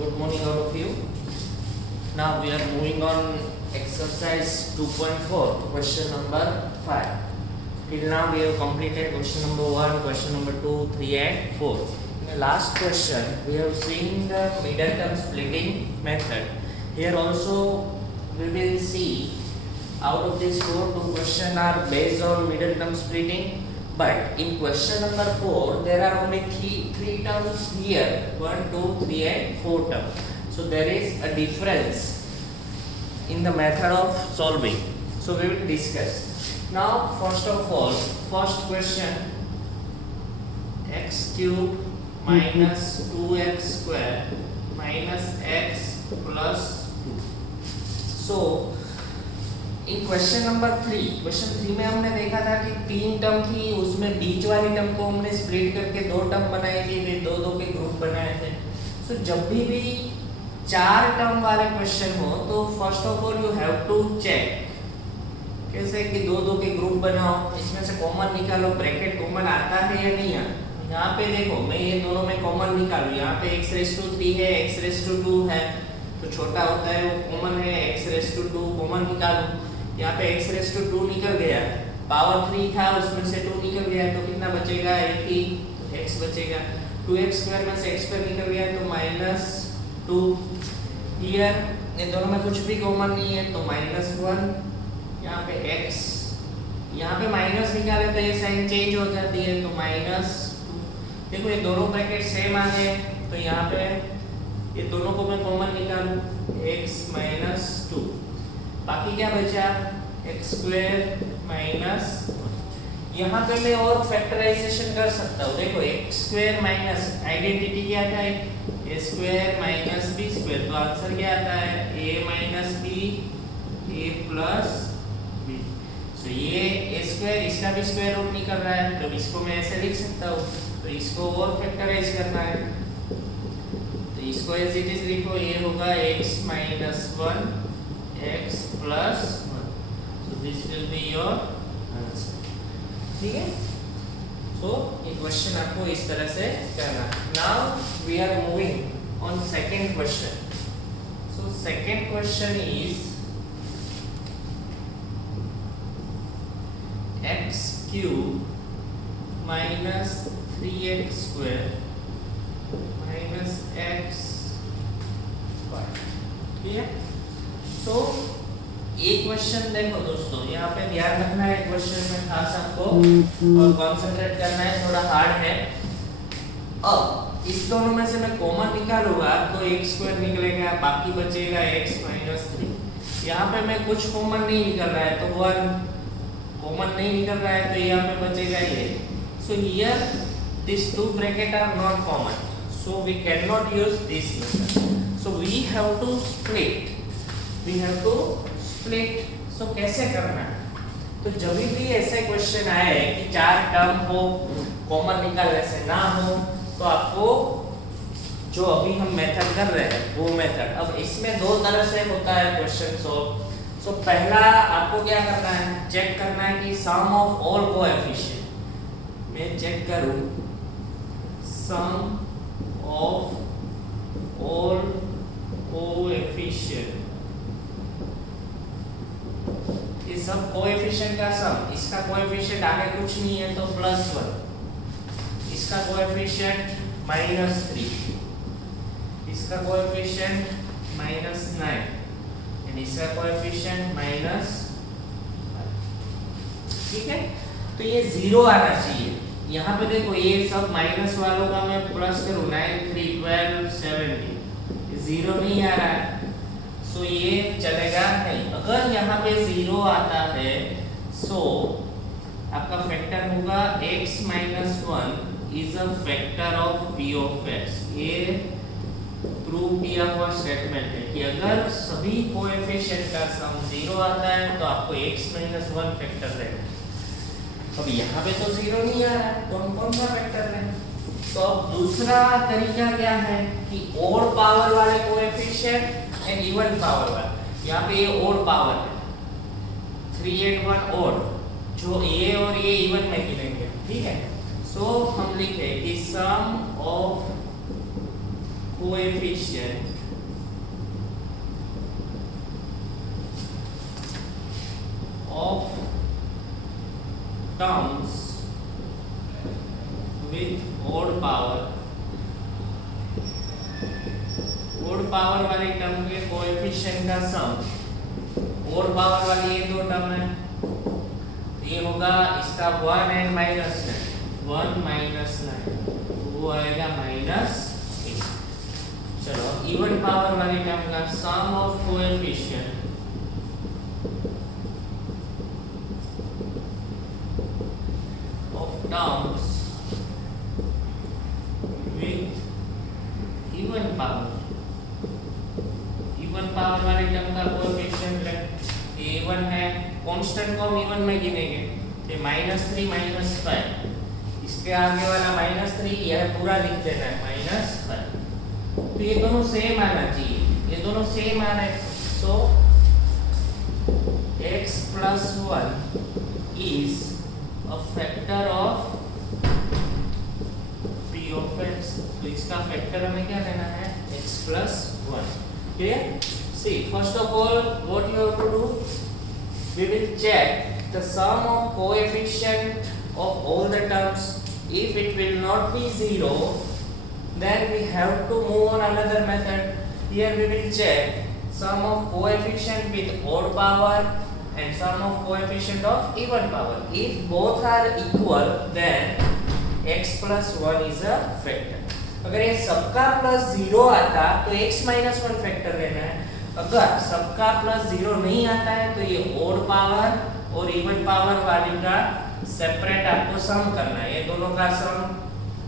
Good morning all of you. Now we are moving on exercise 2.4 question number 5. Till now we have completed question number 1, question number 2, 3 and 4. In the last question we have seen the middle term splitting method. Here also we will see out of these 4, 2 questions are based on middle term splitting. But in question number 4, there are only three terms here, 1, 2, 3 and 4 terms. So there is a difference in the method of solving. So we will discuss. Now first of all, first question, x cube minus 2x square minus x plus 2. So in question number 3 में हमने देखा था कि 3 term थी, उसमें बीच वाली term को हमने स्प्लिट करके 2 टर्म बनाई थी, फिर 2 के ग्रुप बनाए थे. सो जब भी 4 टर्म वाले क्वेश्चन हो तो first of all you have to check कैसे कि 2 के ग्रुप बनाओ, इसमें से कॉमन निकालो, ब्रैकेट कॉमन आता है या नहीं आता. यहाँ पे देखो मैं ये दोनों में कॉमन निकालूं, यहाँ पे x⁻³ है, x⁻² है, तो छोटा होता है वो कॉमन है, x⁻² कॉमन निकालूं. यहाँ पे x⁻² निकल गया, पावर 3 था उसमें से 2 निकल गया तो कितना बचेगा, एक ही, तो x बचेगा. 2x² में से x² निकल गया तो -2. हियर इन दोनों में कुछ भी कॉमन नहीं है तो -1. यहाँ पे x, यहाँ पे माइनस निकाले तो ये साइन चेंज हो जाती है तो -2. देखो ये दोनों ब्रैकेट सेम आ गए तो यहाँ पे ये दोनों को मैं कॉमन निकालूं, x - 2. बाकी क्या बचा, x² - 1. यहाँ पे मैं और फैक्टराइजेशन कर सकता हूँ. देखो x² माइनस आइडेंटिटी क्या आता है, a² - b², तो आंसर क्या आता है, a - b a + b. तो ये a², इसका भी स्क्वायर रूट निकल रहा है तो इसको मैं ऐसे लिख सकता हूँ. तो इसको और फैक्टराइज करना है तो इसको एज इट इज लिखो, ये होगा x - 1 x + 1. So this will be your answer. ठीक है. So ये क्वेश्चन आपको इस तरह से करना है. Now we are moving on second question. So second question is x³ minus 3x square minus x square. ठीक है. तो एक क्वेश्चन देखो दोस्तों, यहाँ पे ध्यान रखना है क्वेश्चन में खास आपको और कंसंट्रेट करना है, थोड़ा हार्ड है. अब इस दोनों में से मैं कॉमन निकालूंगा तो x² निकलेगा, बाकी बचेगा x - 3. यहाँ पे मैं कुछ कॉमन नहीं निकल रहा है तो 1 कॉमन नहीं निकल रहा है तो यहाँ पे बचेगा ये. So here this 2 bracket are not common, so we can not use this method. So we have to split. So कैसे करना है, तो जब भी ऐसे क्वेश्चन आए कि 4 टर्म हो, कॉमन निकालने से ना हो, तो आपको जो अभी हम मेथड कर रहे हैं वो मेथड. अब इसमें 2 तरह से होता है क्वेश्चन सॉल्व. सो पहला आपको क्या करना है, चेक करना है कि सम ऑफ ऑल कोएफिशिएंट. मैं चेक करूं सम ऑफ ऑल कोएफिशिएंट, ये सब कोएफिशिएंट का सम. इसका कोएफिशिएंट आगे कुछ नहीं है तो +1, इसका कोएफिशिएंट -3, इसका कोएफिशिएंट -9 एंड इसका कोएफिशिएंट -5. ठीक है. तो ये 0 आना चाहिए. यहाँ पे देखो ये सब माइनस वालों का मैं प्लस करूँ, 9 3 12 17, 0 नहीं आ रहा है सो ये चलेगा नहीं. अगर यहाँ पे 0 आता है सो आपका फैक्टर होगा x - 1 is a factor of p of x. ये प्रूव किया हुआ स्टेटमेंट है कि अगर सभी कोएफिशिएंट का सम 0 आता है तो आपको x - 1 फैक्टर रहेगा. अब यहाँ पे तो 0 नहीं आ रहा है तो हम कौन सा फैक्टर लें. तो अब दूसरा तरीका क्या है कि ओड पावर वाले कोएफिशिएंट एंड इवन पावर वाला. यहाँ पे ये ओड पावर है, 3 and 1 ओड, जो ये और ये इवन में गिनेंगे. ठीक है. सो हम लिखे कि सम ऑफ कोएफिशिएंट पावर वाली टर्म के कोएफिशिएंट का सम, ओड पावर वाली ये दो टर्म है, ये होगा इसका 1 एंड माइनस 1 माइनस 9, वो आएगा -8। चलो इवन पावर वाली टर्म का sum of coefficient of terms with even power वाली टर्म का कोएफिशिएंट है, ये इवन है, कांस्टेंट को हम इवन में गिनेंगे, ये -3 -5, इसके आगे वाला -3 यह पूरा लिख देना है -5। तो ये दोनों सेम आना चाहिए, ये दोनों सेम आ रहे हैं, सो x plus 1 is a factor of p of x। तो इसका फैक्टर हमें क्या लेना है, x plus 1। clear? See, first of all what you have to do, we will check the sum of coefficient of all the terms. If it will not be 0, then we have to move on another method. Here we will check sum of coefficient with odd power and sum of coefficient of even power. If both are equal, then x plus 1 is a factor. अगर ये सबका plus 0 आता तो x minus 1 factor लेना है, अगर सबका plus 0 नहीं आता है तो ये ओड पावर और इवन पावर वाली का सेपरेट आपको सम करना है। ये दोनों का सम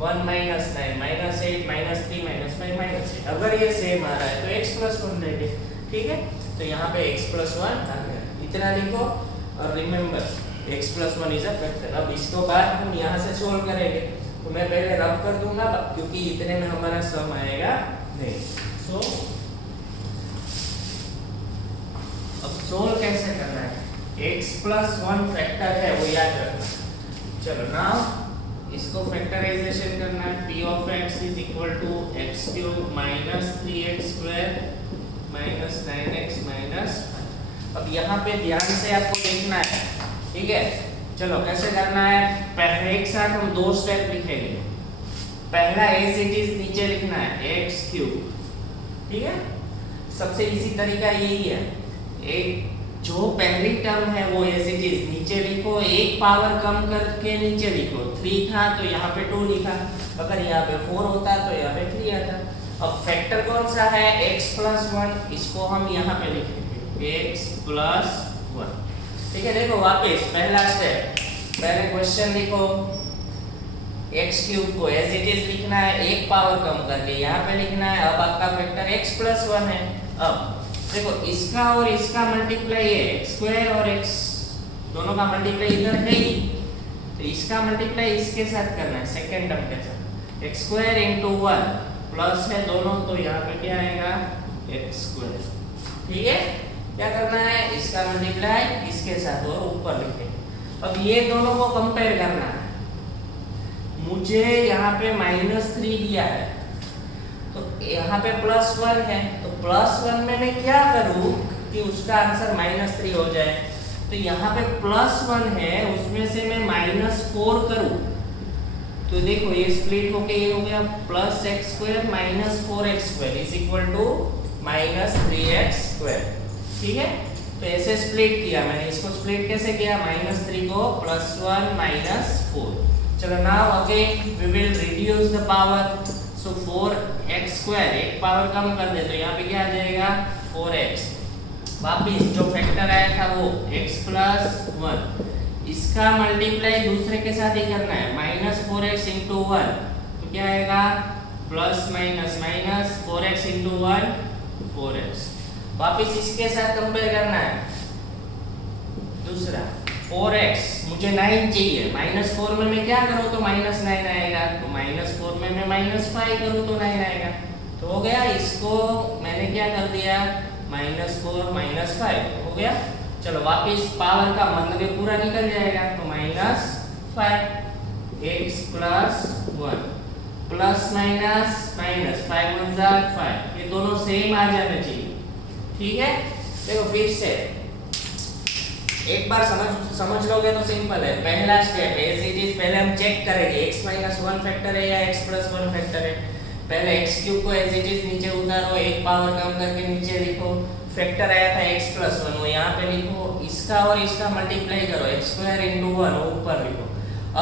1 -9 -8 -3 -5 -8। अगर ये सेम आ रहा है तो x plus 1 लेंगे, ठीक है। तो यहाँ पे x plus 1 आ गया, इतना लिखो और remember x plus 1 is a factor. अब इसको बाद हम यहाँ से सोल्व करेंगे, तो मैं पहले रब कर दूंगा क्योंकि इतने में हमारा सम आएगा नहीं। सो अब सोल्व कैसे करना है, x plus 1 फैक्टर है वो याद रखना। चलो नाउ इसको फैक्टराइजेशन करना है, p of x is equal to x cube minus 3x square minus 9x minus 5। अब यहाँ पे ध्यान से आपको देखना है, ठीक है। चलो कैसे करना है, पहले एक साथ हम दो स्टेप लिखेंगे। पहला एज इट इज नीचे लिखना है x क्यूब, ठीक है। सबसे इजी तरीका यही है, एक जो पहली टर्म है वो एज इट इज नीचे लिखो, एक पावर कम करके नीचे लिखो। 3 था तो यहाँ पे 2 लिखा, अगर यहाँ पे 4 होता तो यहाँ पे 3 आता। अब फैक्टर कौन सा है, x plus 1, इसको हम यहाँ पे लिखेंगे x plus 1, ठीक है। देखो वापस पहला स्टेप, पहले क्वेश्चन लिखो, x क्यूब को एज इट इज लिखना है, एक पावर कम करके यहाँ पे लिखना है। अब आपका फैक्टर x plus 1 है। अब देखो इसका और इसका मल्टीप्लाई है, x स्क्वायर और x दोनों का मल्टीप्लाई इधर है ही, तो इसका मल्टीप्लाई इसके साथ करना है, सेकंड टर्म के साथ। x स्क्वायर इनटू 1 प्लस है दोनों, तो यहाँ पे क्या आएगा x स्क्वायर, ठीक है। क्या करना है, इसका मल्टीप्लाई इसके साथ और ऊपर लिखेंगे। अब ये दोनों को कंपेयर करना है। मुझे यहाँ पे -3 दिया है, तो यहाँ पे +1 है, तो +1 में मैं क्या करूँ कि उसका आंसर -3 हो जाए। तो यहाँ पे +1 है, उसमें से मैं -4 करूँ, तो देखो ये स्प्लिट होके ये हो गया +x square minus 4x square is equal to -3x square, ठीक है। तो ऐसे स्प्लिट किया मैंने, इसको स्प्लिट कैसे किया, -3 को +1 -4। चलो now again we will reduce the power, so 4x square एक पावर कम कर दे तो यहाँ पे क्या आ जाएगा 4x। वापिस जो फैक्टर आया था वो x plus 1, इसका मल्टीप्लाई दूसरे के साथ ही करना है, -4x into 1, तो क्या आएगा plus minus minus 4x into 1 4x। वापिस इसके साथ कंपेयर करना है, दूसरा 4x मुझे 9 चाहिए, -4 में मैं क्या करूँ तो -9 आएगा, तो -4 में मैं -5 करूँ तो 9 आएगा, तो हो गया। इसको मैंने क्या कर दिया -4 -5 हो गया। चलो वापिस पावर का मतलब ये पूरा निकल जाएगा, तो -5 x plus 1 plus minus minus 5 1 5, ये दोनों सेम आ जाने चाहिए, ठीक है। देखो फिर से एक बार समझ लोगे तो सिंपल है। पहला स्टेप एज इट इज, पहले हम चेक करेंगे x -1 फैक्टर है या x + 1 फैक्टर है। पहले एक्स क्यूब को एज इट इज नीचे उतारो, एक पावर कम करके नीचे लिखो, फैक्टर आया था x प्लस 1 वो यहाँ पे लिखो, इसका और इसका मल्टीप्लाई करो x स्क्वायर इंटू 1 वो ऊपर लिखो।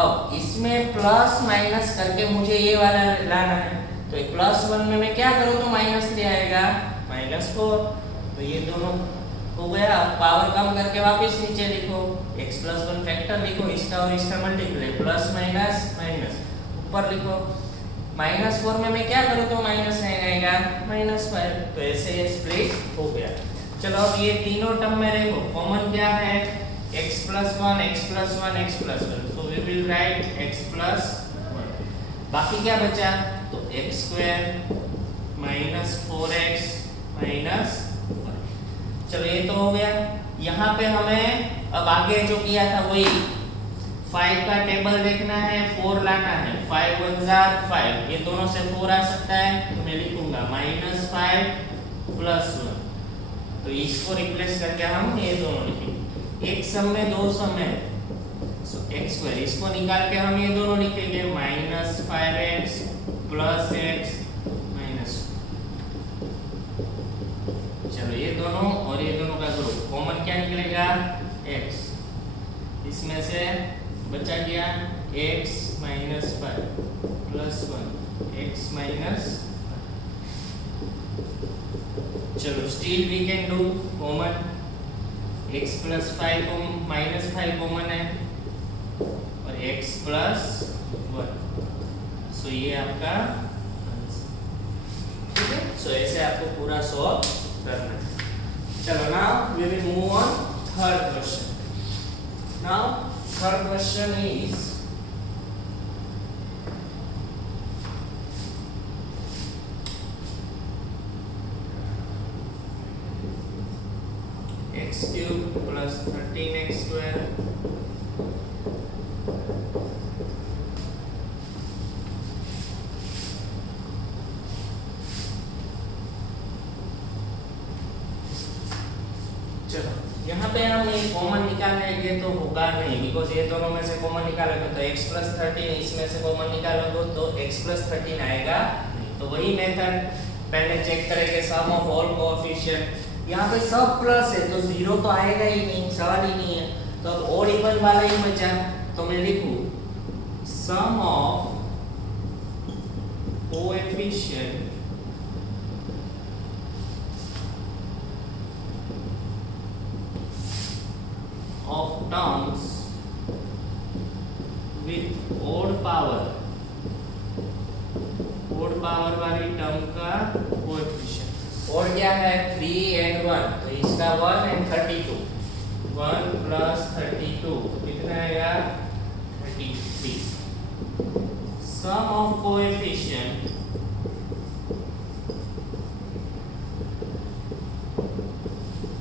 अब इसमें प्लस माइनस करके मुझे ये वाला लाना है, तो ये प्लस 1 में मैं क्या करूँ तो -3 आएगा, -4, तो ये दोनों हो गया। अब पावर कम करके वापस नीचे लिखो, x प्लस 1 फैक्टर लिखो, इसका और इसका मल्टीप्लाई, प्लस माइनस माइनस ऊपर लिखो, -4 में मैं क्या करूँ तो माइनस आएगा -5, तो ऐसे ये स्प्लिट हो गया। चलो अब ये तीनों टर्म में देखो कॉमन क्या है, x plus 1 x plus 1 x plus 1, so we will write x plus 1। बाकी क्या बचा, तो x स्क्वायर -4x माइनस 1। चलो ये तो हो गया। यहाँ पे हमें अब आगे जो किया था वही 5 का टेबल देखना है, 4 लाना है, 5 1 जार 5, ये दोनों से 4 आ सकता है, तो मैं लिखूंगा -5 प्लस 1, तो इसको रिप्लेस करके हम ये दोनों लिखेंगे। एक सम में दो सम है, सो x स्क्वायर, इसको निकाल के हम ये दोनों लिखेंगे -5x प्लस x माइनस। चलो ये दोनों और ये दोनों का ग्रुप कॉमन क्या निकलेगा, x, इसमें से बचा गया x minus 5 plus 1 x minus. चलो still we can do common, x plus 5 को -5 कॉमन है और x प्लस 1, सो ये आपका ठीक है। सो ऐसे आपको पूरा सॉल्व करना है। चलो now we will move on third question. Now third question is x cube plus 13x square चलो यहाँ पे हम ये कॉमन निकालेंगे तो होगा नहीं, बिकॉज ये दोनों में से कॉमन निकालोगे तो x प्लस 13, इसमें से कॉमन निकालोगे तो x प्लस 13 आएगा। तो वही मेथड पहले चेक करेंगे, सम ऑफ ऑल कोएफिशिएंट। यहाँ पे सब प्लस है तो जीरो तो आएगा ही नहीं, सवाल ही नहीं है, तो अब ऑड इवन वाला ही बचा, तो मैं लिखूं sum of coefficient of terms with odd power वाली टर्म का कोएफिशिएंट। odd क्या है 3 and 1, तो इसका 1 and 32, 1 plus 32 कितना आएगा 33। sum of coefficient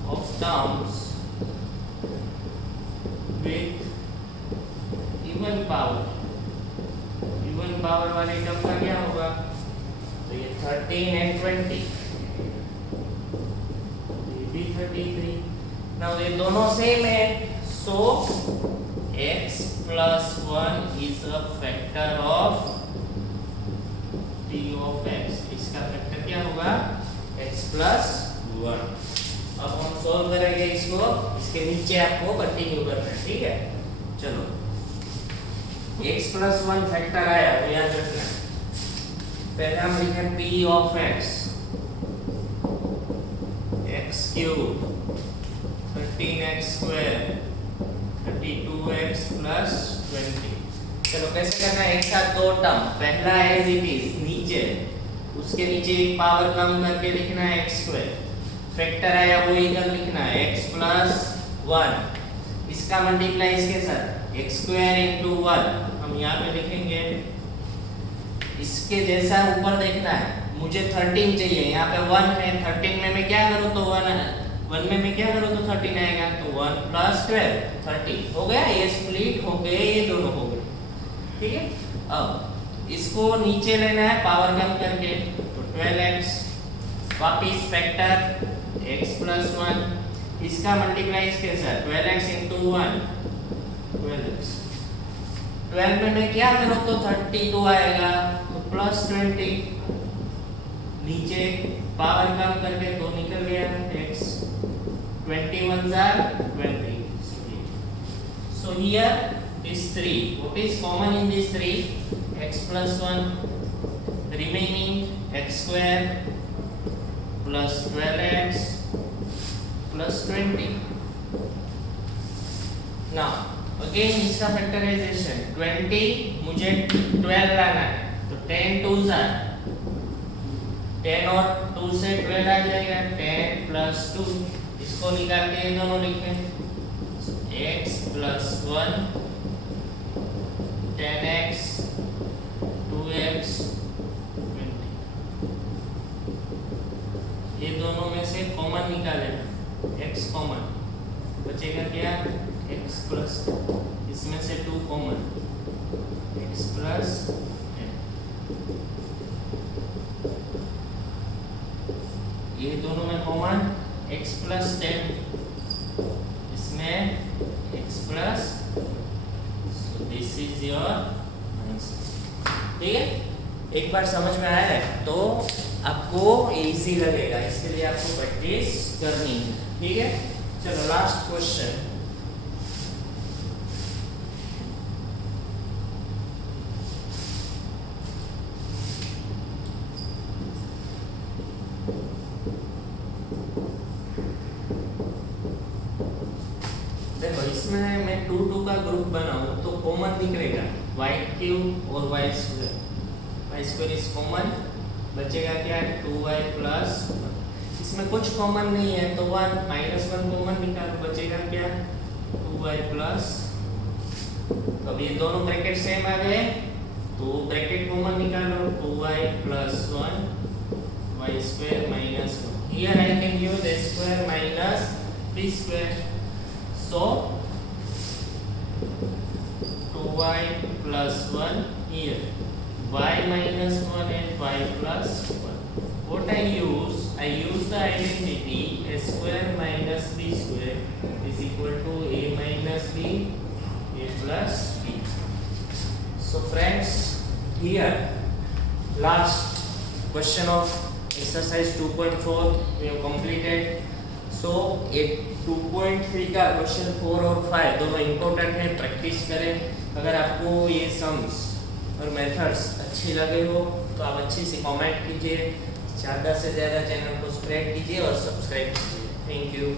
of terms with even power वाली टर्म का क्या होगा, तो ये 13 and 20, ये भी 33। नाउ ये दोनों सेम है, सो x plus 1 is a factor of t of x, इसका फैक्टर क्या होगा x plus 1। अब हम सॉल्व करेंगे इसको, इसके नीचे आपको कंटिन्यू करना है, ठीक है। चलो x plus 1 फैक्टर आया तो याद रखना, पहले हम लिखें p of x, x cube 13x square 32x plus 20। चलो कैसे करना है, एक साथ दो टर्म, पहला एज इट इज नीचे, उसके नीचे एक पावर कम करके लिखना है x स्क्वायर, फैक्टर आया वो इधर लिखना है x प्लस 1, इसका मल्टीप्लाई इसके साथ x स्क्वायर इंटू 1 हम यहाँ पे लिखेंगे, इसके जैसा ऊपर देखना है, मुझे 13 चाहिए, यहाँ पे 1 है, 13 में मैं क्या करूँ तो 1 में मैं क्या करूँ तो 13 आएगा, तो 1 प्लस 12 13 हो गया, ये स्प्लिट हो गए, ये दोनों हो गए, ठीक है। अब इसको नीचे लेना है पावर कम करके, तो 12x वापिस फैक्टर x प्लस 1, इसका मल्टीप्लाई इसके साथ 12x इंटू 1 12x, 12 में मैं क्या करूँ तो 32 आएगा, तो प्लस 20 नीचे पावर कम करके 2 निकल गया x 21 are 20. So here is 3. What is common in this 3? X plus 1 remaining x square plus 12x plus 20. Now again इसका फैक्टराइजेशन 20 मुझे 12 लाना है तो 10 2s are 10 और 2 से 12 आ जाएगा 10 plus 2 इसको निकाल के ये दोनों लिखें x plus 1 10x 2x 20 ये दोनों में से कॉमन निकालें x कॉमन बचेगा क्या x plus इसमें से 2 कॉमन x plus 10 ये दोनों में कॉमन x plus 10 इसमें x plus so this is your answer. ठीक है एक बार समझ में आया है तो आपको इजी लगेगा इसके लिए आपको प्रैक्टिस करनी है ठीक है चलो लास्ट क्वेश्चन देखो इसमें मैं 2 2 का ग्रुप बनाऊं तो कॉमन निकलेगा y क्यूब और y स्क्वायर इज कॉमन बचेगा क्या 2y प्लस इसमें कुछ कॉमन नहीं है तो 1 माइनस 1 कॉमन निकालो बचेगा क्या 2y प्लस अब ये दोनों ब्रैकेट सेम आ गए तो ब्रैकेट कॉमन निकालो 2y plus 1 y square minus 1 here I can use a square minus b square so 2y plus 1 here y minus 1 and y plus 1 what I use the identity a square minus b square is equal to a minus b a plus b so friends here last question of exercise 2.4 we have completed so it 2.3 का question 4 और 5 दोनों important है practice करें अगर आपको ये sums और methods अच्छे लगे हो तो आप अच्छे से कमेंट कीजिए ज़्यादा से ज़्यादा चैनल को स्प्रेड कीजिए और सब्सक्राइब कीजिए थैंक यू